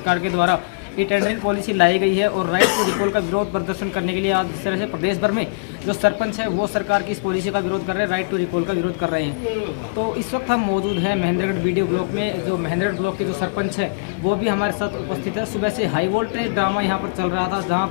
सरकार के द्वारा ये टेंडरिंग पॉलिसी लाई गई है और राइट टू रिकॉल का विरोध प्रदर्शन करने के लिए आज इस तरह से प्रदेश भर में जो सरपंच है वो सरकार की इस पॉलिसी का विरोध कर रहे हैं, राइट टू रिकॉल का विरोध कर रहे हैं। तो इस वक्त हम मौजूद हैं महेंद्रगढ़ बीडीओ ब्लॉक में। जो महेंद्रगढ़ ब्लॉक के जो सरपंच है वो भी हमारे साथ उपस्थित है। सुबह से हाई वोल्टेज ड्रामा यहाँ पर चल रहा था, जहाँ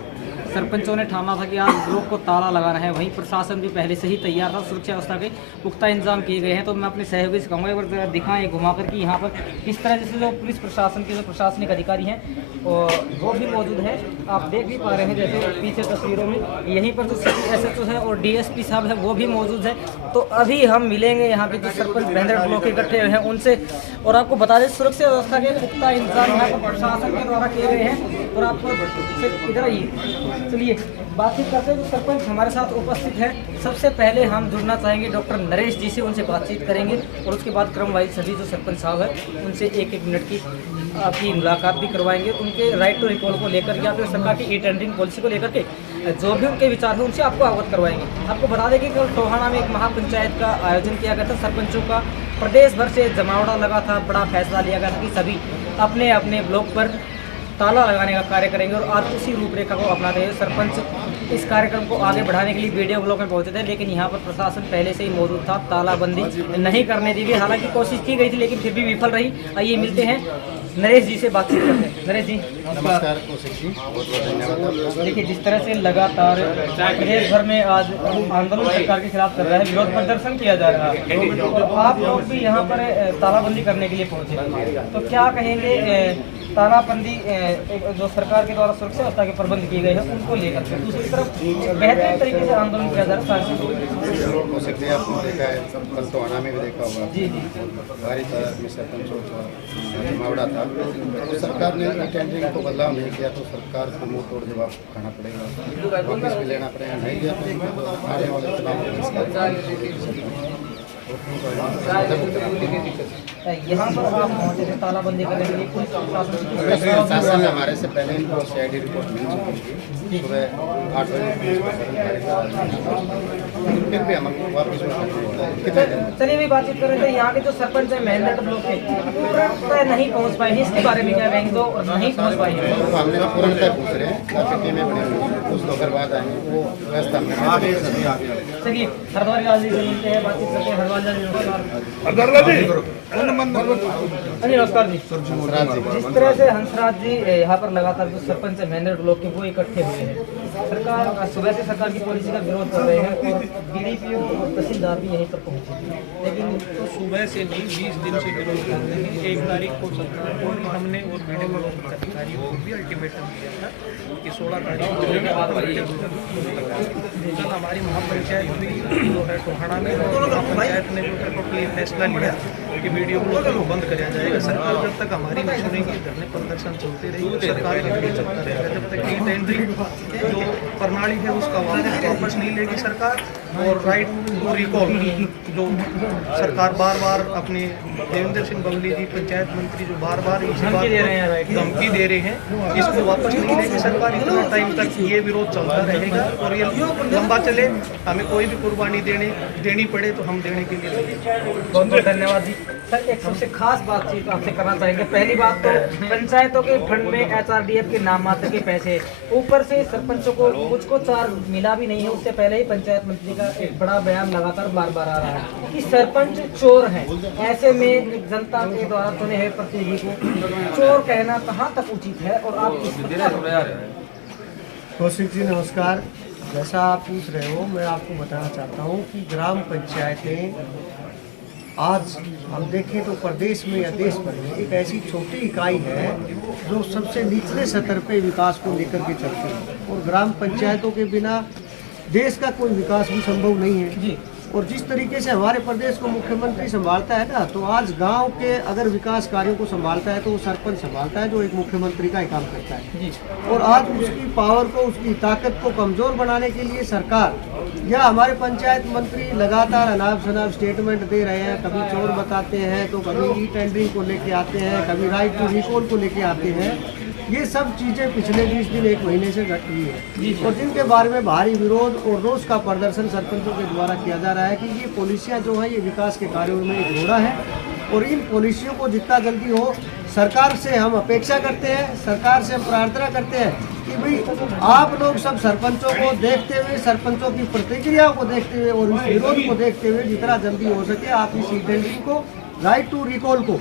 सरपंचों ने ठाना था कि आज ब्लॉक को ताला लगाना है। वहीं प्रशासन भी पहले से ही तैयार था, सुरक्षा व्यवस्था के पुख्ता इंतजाम किए गए हैं। तो मैं अपने सहयोगी से कहूँगा एक बार दिखाएं घुमा कर कि यहाँ पर किस तरह जैसे जो पुलिस प्रशासन के जो प्रशासनिक अधिकारी हैं और वो भी मौजूद है। आप देख भी पा रहे हैं जैसे पीछे तस्वीरों में, यहीं पर जो सिटी SHO है और DSP साहब है वो भी मौजूद है। तो अभी हम मिलेंगे यहाँ के जो सरपंच महेंद्रगढ़ ब्लॉक के इकट्ठे हुए हैं उनसे, और आपको बता दें सुरक्षा व्यवस्था के पुख्ता इंतजाम यहाँ पर प्रशासन के द्वारा किए गए हैं। और आपको इधर आइए, चलिए बातचीत करते हैं। जो सरपंच हमारे साथ उपस्थित है, सबसे पहले हम जुड़ना चाहेंगे डॉक्टर नरेश जी से, उनसे बातचीत करेंगे और उसके बाद क्रम वाइज सभी जो सरपंच साहब है उनसे एक एक मिनट की आपकी मुलाकात भी करवाएंगे। उनके राइट टू रिकॉल को लेकर या फिर सरकार की ई टेंडरिंग पॉलिसी को लेकर के जो भी उनके विचार हैं उनसे आपको अवगत करवाएंगे। आपको बता दें कि कल टोहाना में एक महापंचायत का आयोजन किया गया था। सरपंचों का प्रदेश भर से जमावड़ा लगा था, बड़ा फैसला लिया गया था कि सभी अपने अपने ब्लॉक पर ताला लगाने का कार्य करेंगे और आज उसी रूपरेखा को अपनाते हुए सरपंच इस कार्यक्रम को आगे बढ़ाने के लिए बीडीओ ब्लॉक में पहुंचे थे। लेकिन यहाँ पर प्रशासन पहले से ही मौजूद था, तालाबंदी नहीं करने दी गई। हालांकि कोशिश की गई थी लेकिन फिर भी विफल रही। आइए मिलते हैं नरेश जी से, बातचीत करते हैं। नरेश जी नमस्कार। कौशिक जी बहुत बहुत धन्यवाद। देखिए जिस तरह से लगातार प्रदेश भर में आज आंदोलन सरकार के खिलाफ कर रहा है, विरोध प्रदर्शन किया जा रहा है और आप लोग भी यहाँ पर तालाबंदी करने के लिए पहुंचे, तो क्या कहेंगे तालाबंदी जो सरकार के द्वारा सुरक्षा व्यवस्था के प्रबंध किए गए हैं उनको लेकर के? दूसरी तरफ बेहतरीन तरीके से आंदोलन किया जा रहा है। कौशिक जी आपने देखा है, कल टोहाना में भी देखा होगा, जी भारी तादाद में सरपंचों का जमावड़ा था। तो सरकार ने टेंडरिंग को बदलाव नहीं किया तो सरकार को मुंह तोड़ जवाब खाना पड़ेगा, वापस भी लेना पड़ेगा। नहीं दिया तो आने वाले चुनाव यहाँ पर आप पहुँचे थे तालाबंदी करने के लिए, पुलिस प्रशासन हमारे से पहले इनको CID रिपोर्ट मिल चुकी थी। सुबह 8 बजे फिर भी हम वापस कितने दिन। चलिए भी बातचीत कर रहे थे। यहाँ के जो सरपंच है महेंद्रगढ़ ब्लॉक के पूर्णतः नहीं पहुँच पाए हैं, इसके बारे में क्या कहेंगे? तो नहीं पहुँच पाए हैं तो हमने पूर्णतः पूछ रहे हैं, काफी टीमें बनी हुई हैं, कुछ दोपहर बाद आएंगे वो व्यवस्था में। चलिए हरद्वार लाल जी से मिलते हैं, बातचीत करते हैं। हरद्वार लाल जी नमस्कार। नमस्कार जी। जिस तरह से हंसराज जी यहाँ पर लगातार जो सरपंच है महेंद्रगढ़ ब्लॉक के वो इकट्ठे हुए हैं, सरकार सुबह से सरकार की पॉलिसी का विरोध कर रहे हैं और DDPO और तहसीलदार भी यहीं पर पहुंचे थे। लेकिन तो सुबह से नहीं 20 दिन से विरोध कर रहे हैं। 1 तारीख को सरकार को हमने और बीडीओ ब्लॉक के अधिकारियों को भी अल्टीमेटम दिया था कि 16 तारीख को कल हमारी महापंचायत भी जो है टोहाना में, महापंचायत ने जो है टोटली फैसला लिया कि बीडीओ ब्लॉक को बंद कराया जाएगा। सरकार जब तक हमारी नहीं सुनेगी, धरने प्रदर्शन चलते रहेगी, सरकार के लिए चलता रहेगा जब तक ई टेंडरिंग जो प्रणाली है उसका वापस नहीं लेगी सरकार। और राइट टू रिकॉल जो सरकार बार बार अपने देवेंद्र सिंह बबली जी पंचायत मंत्री जो बार बार धमकी दे रहे हैं, इसको वापस नहीं लेगी सरकार। इतना टाइम तक ये विरोध चलता रहेगा और ये लंबा चले, हमें कोई भी कुर्बानी देनी पड़े तो हम देने के लिए बहुत बहुत धन्यवाद जी। सर एक सबसे खास बातचीत आपसे करना चाहेंगे। पहली बात तो पंचायतों के फंड में HRDF के नाम मात्र के पैसे, ऊपर से सरपंचों को कुछ को चार्ज मिला भी नहीं है। उससे पहले ही पंचायत मंत्री का एक बड़ा बयान लगातार बार बार आ रहा है कि सरपंच चोर हैं। ऐसे में एक जनता के द्वारा चुने हुए प्रतिनिधि को चोर कहना कहाँ तक उचित है? और आप कौशिक जी नमस्कार। जैसा आप पूछ रहे हो, मैं आपको बताना चाहता हूँ कि ग्राम पंचायतें आज हम देखें तो प्रदेश में या देश भर में एक ऐसी छोटी इकाई है जो सबसे निचले स्तर पे विकास को लेकर के चलती है और ग्राम पंचायतों के बिना देश का कोई विकास भी संभव नहीं है जी। और जिस तरीके से हमारे प्रदेश को मुख्यमंत्री संभालता है ना, तो आज गांव के अगर विकास कार्यों को संभालता है तो वो सरपंच संभालता है जो एक मुख्यमंत्री का ही काम करता है जी। और आज उसकी पावर को, उसकी ताकत को कमज़ोर बनाने के लिए सरकार या हमारे पंचायत मंत्री लगातार अनाप शनाप स्टेटमेंट दे रहे हैं। कभी चोर बताते हैं तो कभी ई टेंडरिंग को लेके आते हैं, कभी राइट टू रिकॉल को लेके आते हैं। ये सब चीज़ें पिछले 20 दिन 1 महीने से घट रही है और जिनके बारे में भारी विरोध और रोष का प्रदर्शन सरपंचों के द्वारा किया जा रहा है कि ये पॉलिसियाँ जो हैं ये विकास के कार्यों में एक घोड़ा है और इन पॉलिसियों को जितना जल्दी हो सरकार से हम अपेक्षा करते हैं, सरकार से हम प्रार्थना करते हैं कि भाई आप लोग सब सरपंचों को देखते हुए, सरपंचों की प्रतिक्रिया को देखते हुए और इस विरोध को देखते हुए जितना जल्दी हो सके आप इस टेंडरिंग को, राइट टू रिकॉल को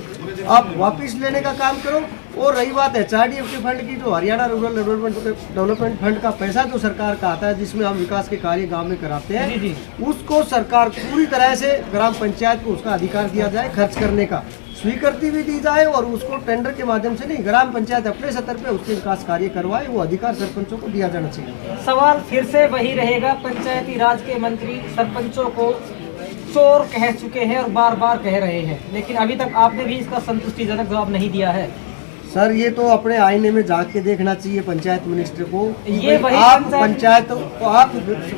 आप वापस लेने का काम करो। और रही बात HRDF के फंड की, जो हरियाणा रूरल डेवलपमेंट फंड का पैसा जो सरकार का आता है, जिसमें हम विकास के कार्य गांव में कराते हैं, उसको सरकार पूरी तरह से ग्राम पंचायत को उसका अधिकार दिया जाए खर्च करने का, स्वीकृति भी दी जाए और उसको टेंडर के माध्यम से नहीं, ग्राम पंचायत अपने स्तर पे उसके विकास कार्य करवाए, वो अधिकार सरपंचों को दिया जाना चाहिए। सवाल फिर से वही रहेगा, पंचायती राज के मंत्री सरपंचों को चोर कह चुके हैं और बार बार कह रहे हैं, लेकिन अभी तक आपने भी इसका संतुष्टिजनक जवाब नहीं दिया है। सर ये तो अपने आईने में झांक के देखना चाहिए पंचायत मिनिस्टर को। ये वही आप पंचायत आप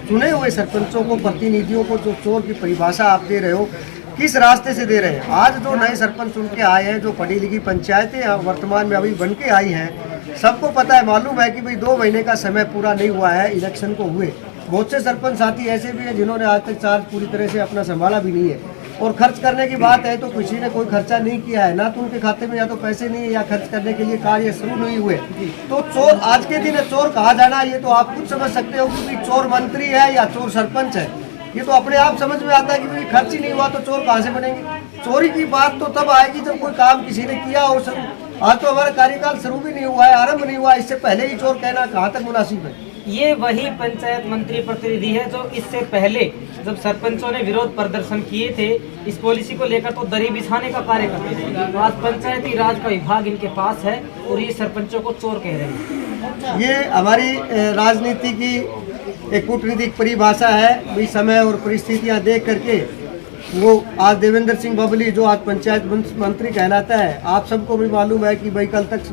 चुने हुए सरपंचों को, प्रतिनिधियों को जो चोर की परिभाषा आप दे रहे हो, किस रास्ते से दे रहे हैं? आज जो नए सरपंच चुन के आए हैं, जो पढ़ी लिखी पंचायतें वर्तमान में अभी बन के आई हैं, सबको पता है, मालूम है कि भाई 2 महीने का समय पूरा नहीं हुआ है इलेक्शन को हुए। बहुत से सरपंच साथी ऐसे भी हैं जिन्होंने आज तक चार्ज पूरी तरह से अपना संभाला भी नहीं है। और खर्च करने की बात है तो किसी ने कोई खर्चा नहीं किया है, ना तो उनके खाते में या तो पैसे नहीं है या खर्च करने के लिए कार्य शुरू नहीं हुए। तो चोर आज के दिन चोर कहा जाना, ये तो आप खुद समझ सकते हो कि चोर मंत्री है या चोर सरपंच है। ये तो अपने आप समझ में आता है कि भाई खर्च ही नहीं हुआ तो चोर कहाँ से बनेंगे। चोरी की बात तो तब आएगी जब कोई काम किसी ने किया हो शुरू। आज तो हमारा कार्यकाल शुरू भी नहीं हुआ है, आरंभ नहीं हुआ है, इससे पहले ही चोर कहना कहाँ तक मुनासिब है? ये वही पंचायत मंत्री प्रतिनिधि है जो इससे पहले जब सरपंचों ने विरोध प्रदर्शन किए थे इस पॉलिसी को लेकर तो दरी बिछाने का कार्य करते थे। आज पंचायती राज का विभाग इनके पास है और ये सरपंचों को चोर कह रहे हैं। ये हमारी राजनीति की एक कूटनीतिक परिभाषा है। भाई समय और परिस्थितियां देख करके वो आज देवेंद्र सिंह बबली जो आज पंचायत मंत्री कहलाता है, आप सबको भी मालूम है कि भाई कल तक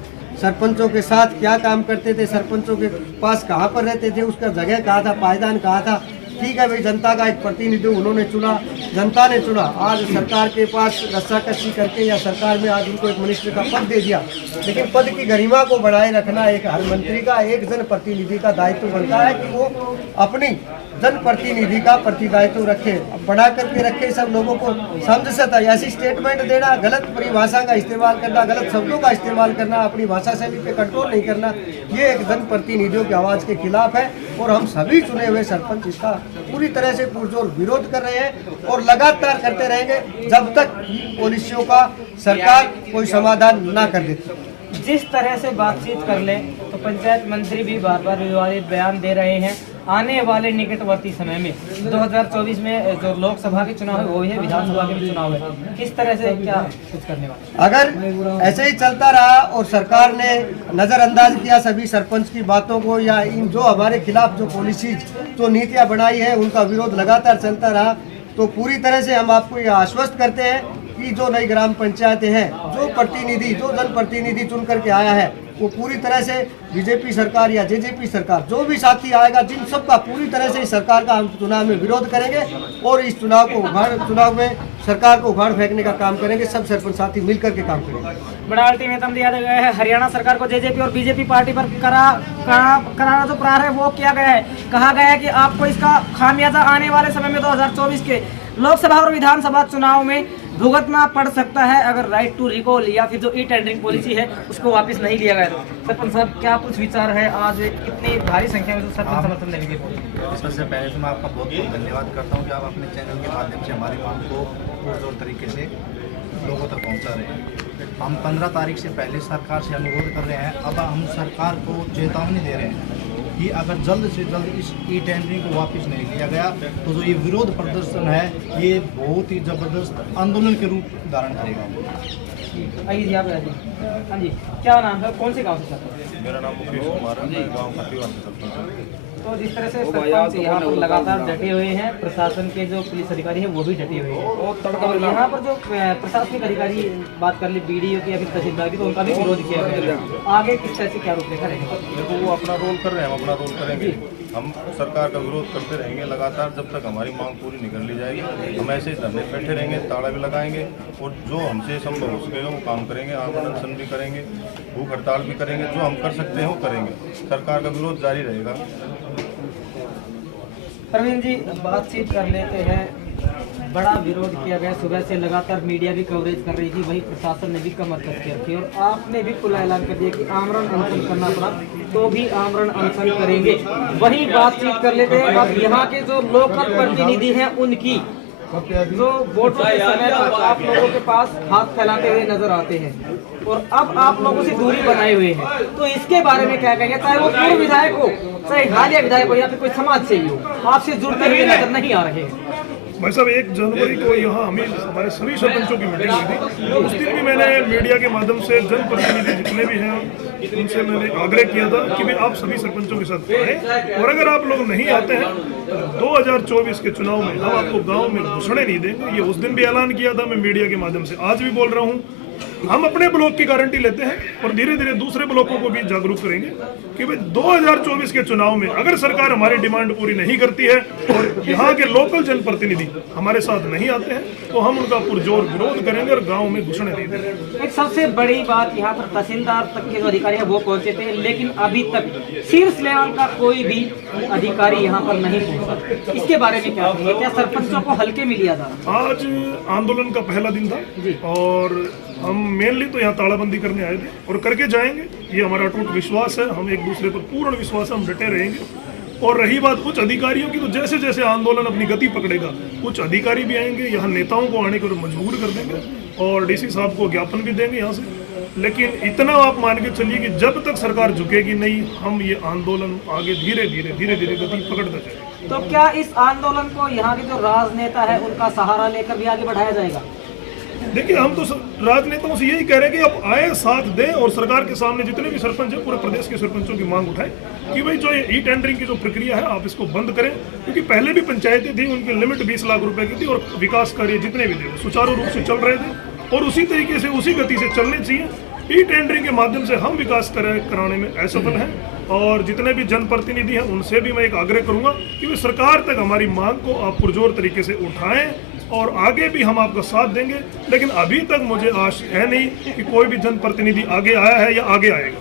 सरपंचों के साथ क्या काम करते थे, सरपंचों के पास कहाँ पर रहते थे, उसका जगह कहाँ था, पायदान कहाँ था। ठीक है भाई, जनता का एक प्रतिनिधि उन्होंने चुना, जनता ने चुना। आज सरकार के पास रस्साकसी करके या सरकार में आज उनको एक मिनिस्टर का पद दे दिया, लेकिन पद की गरिमा को बनाए रखना एक हर मंत्री का, एक जनप्रतिनिधि का दायित्व बनता है कि वो अपनी जनप्रतिनिधि का प्रतिदायित्व रखे, बना करके रखे, सब लोगों को समझ सकता। ऐसी स्टेटमेंट देना, गलत परिभाषा का इस्तेमाल करना, गलत शब्दों का इस्तेमाल करना, अपनी भाषा शैली पे कंट्रोल नहीं करना, ये एक जनप्रतिनिधियों की आवाज़ के खिलाफ है। और हम सभी चुने हुए सरपंच इसका पूरी तरह से पुरजोर विरोध कर रहे हैं और लगातार करते रहेंगे जब तक पॉलिसियों का सरकार कोई समाधान ना कर देती। जिस तरह से बातचीत कर ले तो पंचायत मंत्री भी बार बार विवादित बयान दे रहे हैं। आने वाले निकटवर्ती समय में 2024 में जो लोकसभा के चुनाव है वो है, विधानसभा के भी चुनाव है, किस तरह से क्या कुछ करने वाले? अगर ऐसे ही चलता रहा और सरकार ने नज़रअंदाज किया सभी सरपंच की बातों को या इन जो हमारे खिलाफ जो पॉलिसीज जो नीतियां बनाई है उनका विरोध लगातार चलता रहा, तो पूरी तरह से हम आपको ये आश्वस्त करते हैं कि जो नई ग्राम पंचायतें हैं, जो प्रतिनिधि, जो जनप्रतिनिधि चुन करके आया है, वो पूरी तरह से बीजेपी सरकार या जेजेपी सरकार जो भी साथी आएगा, जिन सब का पूरी तरह से इस सरकार का हम चुनाव में विरोध करेंगे और इस चुनाव में सरकार को उखाड़ फेंकने का काम करेंगे। सब सरपंच साथी मिलकर के काम करेंगे। बड़ा अल्टीमेटम दिया गया है हरियाणा सरकार को, जेजेपी और बीजेपी पार्टी पर करारा जो प्रहार है वो किया गया है। कहा गया है कि आपको इसका खामियाजा आने वाले समय में 2024 के लोकसभा और विधानसभा चुनाव में भुगतना पड़ सकता है अगर राइट टू रिकॉल या फिर जो ई टेंडरिंग पॉलिसी है उसको वापस नहीं लिया गया। सरपंच साहब, क्या कुछ विचार है आज इतनी भारी संख्या में जो सरपंच समर्थन देने के लिए? सबसे पहले तो मैं आपका बहुत बहुत धन्यवाद करता हूं कि आप अपने चैनल के माध्यम से हमारी मांग को पुरजोर तरीके से लोगों तक पहुंचा रहे हैं। हम 15 तारीख से पहले सरकार से अनुरोध कर रहे हैं, अब हम सरकार को चेतावनी दे रहे हैं कि अगर जल्द से जल्द इस ई टेंडरिंग को वापस नहीं लिया गया तो जो ये विरोध प्रदर्शन है ये बहुत ही जबरदस्त आंदोलन के रूप धारण करेगा। आइए आप हाँ जी, क्या नाम है, कौन से गाँव से सरपंच? मेरा नाम मुकेश कुमार है, मैं गाँव खतीवास से सरपंच हूँ। तो जिस तरह से सरपंच यहाँ पर लगातार डटे हुए हैं, प्रशासन के जो पुलिस अधिकारी हैं वो भी डटे हुए हैं, और यहाँ पर जो प्रशासनिक अधिकारी बात कर ली बीडीओ की या फिर तहसीलदार की, तो उनका भी विरोध किया गया। आगे किस तरह से क्या रूपरेखा रहेगा? देखो, वो अपना रोल कर रहे हैं, हम अपना रोल करेंगे। हम सरकार का विरोध करते रहेंगे लगातार जब तक हमारी मांग पूरी नहीं कर ली जाएगी। हम ऐसे ही धरने बैठे रहेंगे, ताला भी लगाएंगे और जो हमसे संभव हो सकेगा वो काम करेंगे। आंदोलन भी करेंगे, भूख हड़ताल भी करेंगे, जो हम कर सकते हैं वो करेंगे। सरकार का विरोध जारी रहेगा। प्रवीण जी, बातचीत कर लेते हैं। बड़ा विरोध किया गया, सुबह से लगातार मीडिया भी कवरेज कर रही थी, वही प्रशासन ने भी कमर कस के रखी और आपने भी खुला ऐलान कर दिया कि आमरण अनशन करना पड़ा तो भी आमरण अनशन करेंगे। वही बातचीत कर लेते हैं अब यहाँ के जो लोकल प्रतिनिधि हैं उनकी, जो वोटों के समय पर आप लोगों के पास हाथ फैलाते हुए नजर आते हैं और अब आप लोगों से दूरी बनाए हुए हैं, तो इसके बारे में क्या कहेंगे? चाहे वो पूर्व विधायक हो, चाहे हालिया विधायक हो या फिर कोई समाज सेवी हो, आपसे जुड़ते हुए नजर नहीं आ रहे हैं। भाई साहब 1 जनवरी को यहाँ हमारे सभी सरपंचों की मीटिंग हुई थी। उस दिन भी मैंने मीडिया के माध्यम से जनप्रतिनिधि जितने भी हैं उनसे मैंने आग्रह किया था कि भाई आप सभी सरपंचों के साथ आए और अगर आप लोग नहीं आते हैं 2024 के चुनाव में हम आपको गांव में घुसने नहीं देंगे। ये उस दिन भी ऐलान किया था मैं मीडिया के माध्यम से, आज भी बोल रहा हूँ। हम अपने ब्लॉक की गारंटी लेते हैं और धीरे धीरे दूसरे ब्लॉकों को भी जागरूक करेंगे कि भाई 2024 के चुनाव में अगर सरकार हमारी डिमांड पूरी नहीं करती है और यहाँ के लोकल जनप्रतिनिधि हमारे साथ नहीं आते हैं तो हम उनका पुरजोर विरोध करेंगे और गांव में घुसने नहीं देंगे। एक सबसे बड़ी बात यहाँ पर तहसीलदार तक के जो अधिकारी हैं वो पहुंचे थे, लेकिन अभी तक शीर्ष लेवल का कोई भी अधिकारी यहाँ पर नहीं पहुंचा। इसके बारे में क्या कहेंगे? क्या सरपंचों को हल्के में लिया जा रहा है? आज आंदोलन का पहला दिन था और हम मेनली तो यहाँ तालाबंदी करने आए थे और करके जाएंगे, ये हमारा अटूट विश्वास है। हम एक दूसरे पर पूर्ण विश्वास है, हम डटे रहेंगे। और रही बात कुछ अधिकारियों की, तो जैसे जैसे आंदोलन अपनी गति पकड़ेगा कुछ अधिकारी भी आएंगे, यहाँ नेताओं को आने को मजबूर कर देंगे और डीसी साहब को ज्ञापन भी देंगे यहाँ से। लेकिन इतना आप मान के चलिए कि जब तक सरकार झुकेगी नहीं, हम ये आंदोलन आगे धीरे धीरे गति पकड़ते जाएंगे। तो क्या इस आंदोलन को यहाँ के जो राजनेता है उनका सहारा लेकर भी आगे बढ़ाया जाएगा? देखिए हम तो राजनेताओं से यही कह रहे हैं कि आप आए, साथ दें और सरकार के सामने जितने भी सरपंच हैं पूरे प्रदेश के सरपंचों की मांग उठाएं कि भाई जो ये ई टेंडरिंग की जो प्रक्रिया है आप इसको बंद करें, क्योंकि पहले भी पंचायतें थी, उनकी लिमिट 20 लाख रुपए की थी और विकास कार्य जितने भी थे सुचारू रूप से चल रहे थे और उसी तरीके से उसी गति से चलने चाहिए। ई टेंडरिंग के माध्यम से हम विकास कराने में असफल हैं और जितने भी जनप्रतिनिधि हैं उनसे भी मैं एक आग्रह करूंगा कि वे सरकार तक हमारी मांग को आप पुरजोर तरीके से उठाएं और आगे भी हम आपका साथ देंगे। लेकिन अभी तक मुझे आश है नहीं कि कोई भी जनप्रतिनिधि आगे आया है या आगे आएगा।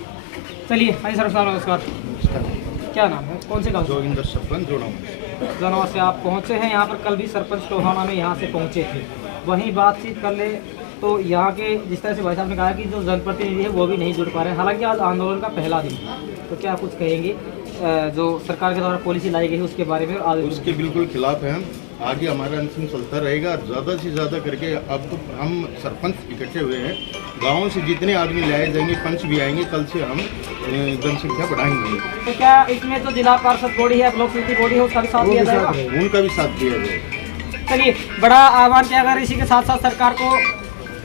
चलिए सर साहब नमस्कार, क्या नाम है, कौन से गाँव? जोगिंदर सरपंच जनवा से आप पहुँचे हैं यहाँ पर, कल भी सरपंच टोहाना में यहाँ से पहुँचे थे, वहीं बातचीत कर ले तो यहाँ के जिस तरह से भाई साहब ने कहा कि जो जनप्रतिनिधि है वो भी नहीं जुड़ पा रहे हैं, हालांकि आज आंदोलन का पहला दिन, तो क्या कुछ कहेंगे जो सरकार के द्वारा पॉलिसी लाई गई है उसके बारे में? आज उसके बिल्कुल खिलाफ है हम, आगे हमारा अनशन चलता रहेगा और ज़्यादा से ज़्यादा करके अब तो हम सरपंच इकट्ठे हुए हैं, गाँव से जितने आदमी लाए जाएंगे, पंच भी आएंगे, कल से हम जनसंख्या बढ़ाएंगे। तो क्या इसमें जो जिला पार्षद बॉडी है, ब्लॉक समिति बॉडी है, उसका भी साथ दिया जाएगा? उनका भी साथ दिया जाएगा। चलिए, बड़ा आह्वान किया गया, इसी के साथ साथ सरकार को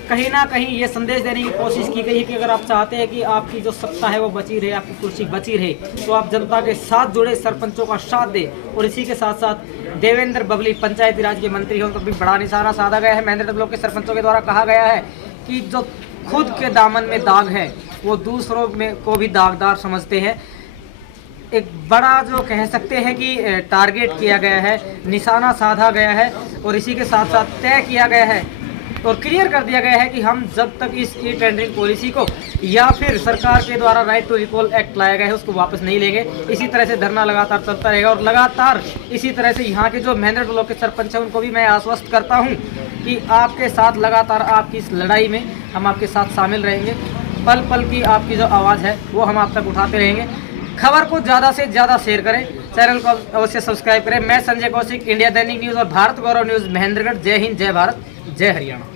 कहीं ना कहीं ये संदेश देने की कोशिश की गई है कि अगर आप चाहते हैं कि आपकी जो सत्ता है वो बची रहे, आपकी कुर्सी बची रहे, तो आप जनता के साथ जुड़े, सरपंचों का साथ दें। और इसी के साथ साथ देवेंद्र बबली पंचायती राज के मंत्री हैं, उनको भी बड़ा निशाना साधा गया है। महेंद्र ब्लॉक के सरपंचों के द्वारा कहा गया है कि जो खुद के दामन में दाग है वो दूसरों में को भी दागदार समझते हैं। एक बड़ा जो कह सकते हैं कि टारगेट किया गया है, निशाना साधा गया है और इसी के साथ साथ तय किया गया है और क्लियर कर दिया गया है कि हम जब तक इस ई टेंडरिंग पॉलिसी को या फिर सरकार के द्वारा राइट टू रिकॉल एक्ट लाया गया है उसको वापस नहीं लेंगे। इसी तरह से धरना लगातार चलता रहेगा और लगातार इसी तरह से यहाँ के जो महेंद्र ब्लॉक के सरपंच हैं उनको भी मैं आश्वस्त करता हूँ कि आपके साथ लगातार आपकी इस लड़ाई में हम आपके साथ शामिल रहेंगे। पल पल की आपकी जो आवाज़ है वो हम आप तक उठाते रहेंगे। खबर को ज़्यादा से ज़्यादा शेयर करें, चैनल को अवश्य सब्सक्राइब करें। मैं संजय कौशिक, इंडिया दैनिक न्यूज़ और भारत गौरव न्यूज़, महेंद्रगढ़। जय हिंद, जय भारत, जय हरियाणा।